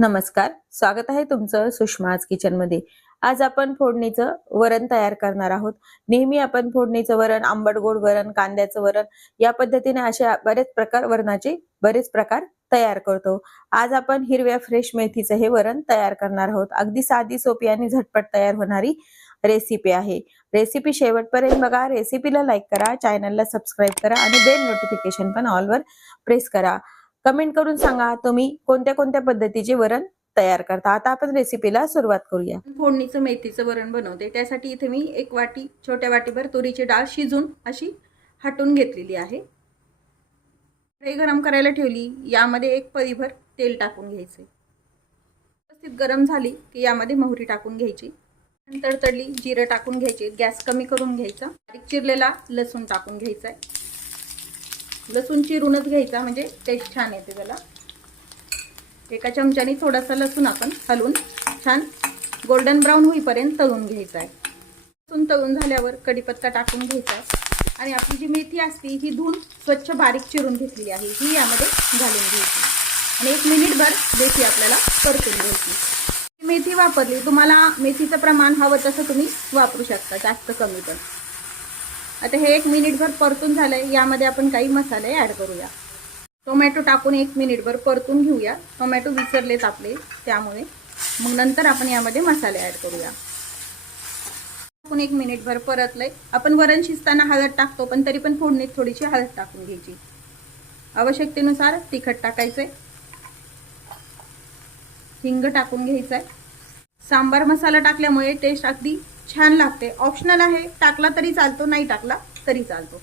नमस्कार स्वागत आहे तुमचं सुषमाज किचनमध्ये. आज आपण फोडणीचं वरण तयार करणार आहोत. नेहमी आपण फोडणीचं वरण आंबट गोड वरण कांद्याचं वरण या पद्धतीने असे बरेच प्रकार वरणाचे बरेच प्रकार तयार करतो. आज आपण हिरव्या फ्रेश मेथीचं हे वरण तयार करणार आहोत. अगदी साधी सोपी आणि झटपट तयार होणारी रेसिपी आहे. रेसिपी शेवटपर्यंत बघा. रेसिपीला लाईक करा चॅनलला सबस्क्राईब करा आणि बेल नोटिफिकेशन पण ऑलवर प्रेस करा. कमेंट करून सांगा तुम्ही कोणत्या कोणत्या पद्धतीचे वरण तयार करता. आता आपण रेसिपीला सुरुवात करूया. फोडणीचं मेथीचं वरण बनवते. त्यासाठी इथे मी एक वाटी छोट्या वाटीभर तुरीची डाळ शिजून अशी हटून घेतलेली आहे. कढई गरम करायला ठेवली. यामध्ये एक पळीभर तेल टाकून घ्यायचे. व्यवस्थित गरम झाली की यामध्ये मोहरी टाकून घ्यायची. नंतर तडली जिरं टाकून घ्यायची. गॅस कमी करून घ्यायचा. बारीक चिरलेला लसूण टाकून घ्यायचा आहे. लसूण चिरूनच घ्यायचा म्हणजे टेस्ट छान येते त्याला. एका चमच्याने थोडासा लसूण आपण हलवून छान गोल्डन ब्राऊन होईपर्यंत तळून घ्यायचा आहे. लसूण तळून झाल्यावर कढीपत्ता टाकून घ्यायचा. आहे आणि आपली जी मेथी असते ही धुवून स्वच्छ बारीक चिरून घेतलेली आहे ही यामध्ये घालून घ्यायची. आणि एक मिनिटभर मेथी आपल्याला परतून घ्यायची. मेथी वापरली तुम्हाला मेथीचं प्रमाण हवं तसं तुम्ही वापरू शकता जास्त कमी पण. आता हे एक मिनिटभर परतून झालंय. यामध्ये आपण काही मसाले ॲड करूया. टोमॅटो टाकून एक मिनिटभर परतून घेऊया. टोमॅटो विसरलेत आपले त्यामुळे. मग नंतर आपण यामध्ये मसाले ॲड करूया. टाकून एक मिनिटभर परतलंय. आपण वरण शिजताना हळद टाकतो पण तरी पण फोडणीत थोडीशी हळद टाकून घ्यायची. आवश्यकतेनुसार तिखट टाकायचंय. हिंग टाकून घ्यायचं आहे सांबार मसाला टाकल्यामुळे टेस्ट अगदी छान लागते. ऑप्शनल आहे. टाकला तरी चालतो नाही टाकला तरी चालतो.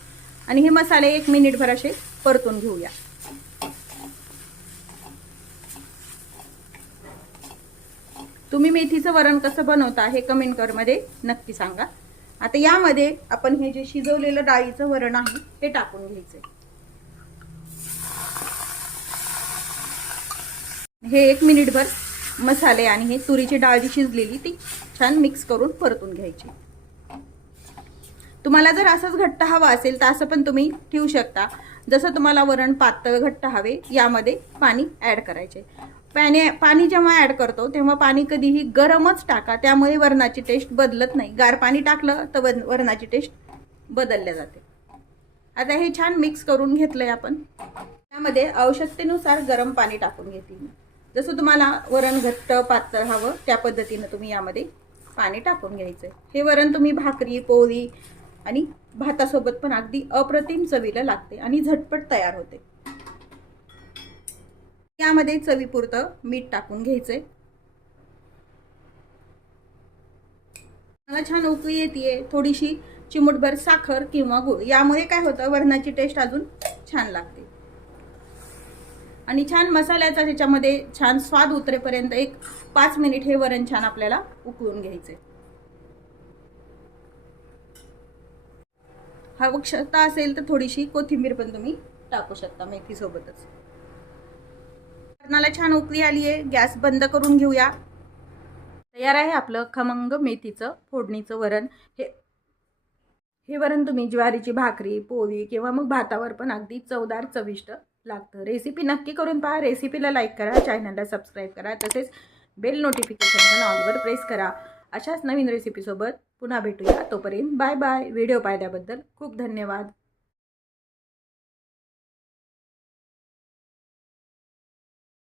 आणि हे मसाले एक मिनिटभर असे परतून घेऊया. तुम्ही मेथीचं वरण कसं बनवता हे कमेंट करमध्ये नक्की सांगा. आता यामध्ये आपण हे जे शिजवलेलं डाळीचं वरण आहे हे टाकून घ्यायचंय. हे एक मिनिटभर मसाले आणि हे तुरीची डाळ जी शिजलेली ती छान मिक्स करून परतून घ्यायची. तुम्हाला जर असंच घट्ट हवं असेल तर असं पण तुम्ही ठेवू शकता. जसं तुम्हाला वरण पातळ घट्ट हवे यामध्ये पाणी ॲड करायचे. पाणी पाणी जेव्हा ॲड करतो तेव्हा पाणी कधीही गरमच टाका. त्यामुळे वरणाची टेस्ट बदलत नाही. गार पाणी टाकलं तर वर वरणाची टेस्ट बदलल्या जाते. आता हे छान मिक्स करून घेतलंय आपण. त्यामध्ये आवश्यकतेनुसार गरम पाणी टाकून घेते जसं तुम्हाला वरण घट्ट पातळ हवं त्या पद्धतीनं तुम्ही यामध्ये पाणी टाकून घ्यायचं हे वरण तुम्ही भाकरी पोळी आणि भातासोबत पण अगदी अप्रतिम चवीला लागते आणि झटपट तयार होते. यामध्ये चवीपुरतं मीठ टाकून घ्यायचंय. मला छान उकळी येते थोडीशी चिमूटभर साखर किंवा गुळ. यामुळे काय होतं? वरणाची टेस्ट अजून छान लागते. आणि छान मसाल्याचा त्याच्यामध्ये छान स्वाद उतरेपर्यंत एक पाच मिनिट हे वरण छान आपल्याला उकळून घ्यायचे. आवश्यकता असेल तर थोडीशी कोथिंबीर पण तुम्ही टाकू शकता मेथीसोबतच. वरणाला छान उकळी आली आहे गॅस बंद करून घेऊया. तयार आहे आपलं खमंग मेथीचं फोडणीचं वरण. हे हे वरण तुम्ही ज्वारीची भाकरी पोळी किंवा मग भातावर पण अगदी चवदार चविष्ट लागतं. रेसिपी नक्की करून पहा. रेसिपीला लाईक करा. चॅनलला सबस्क्राईब करा. तसेच बेल नोटिफिकेशन पण ऑलवर प्रेस करा. अशाच नवीन रेसिपीसोबत पुन्हा भेटूया. तोपर्यंत बाय बाय व्हिडिओ पाहिल्याबद्दल खूप धन्यवाद.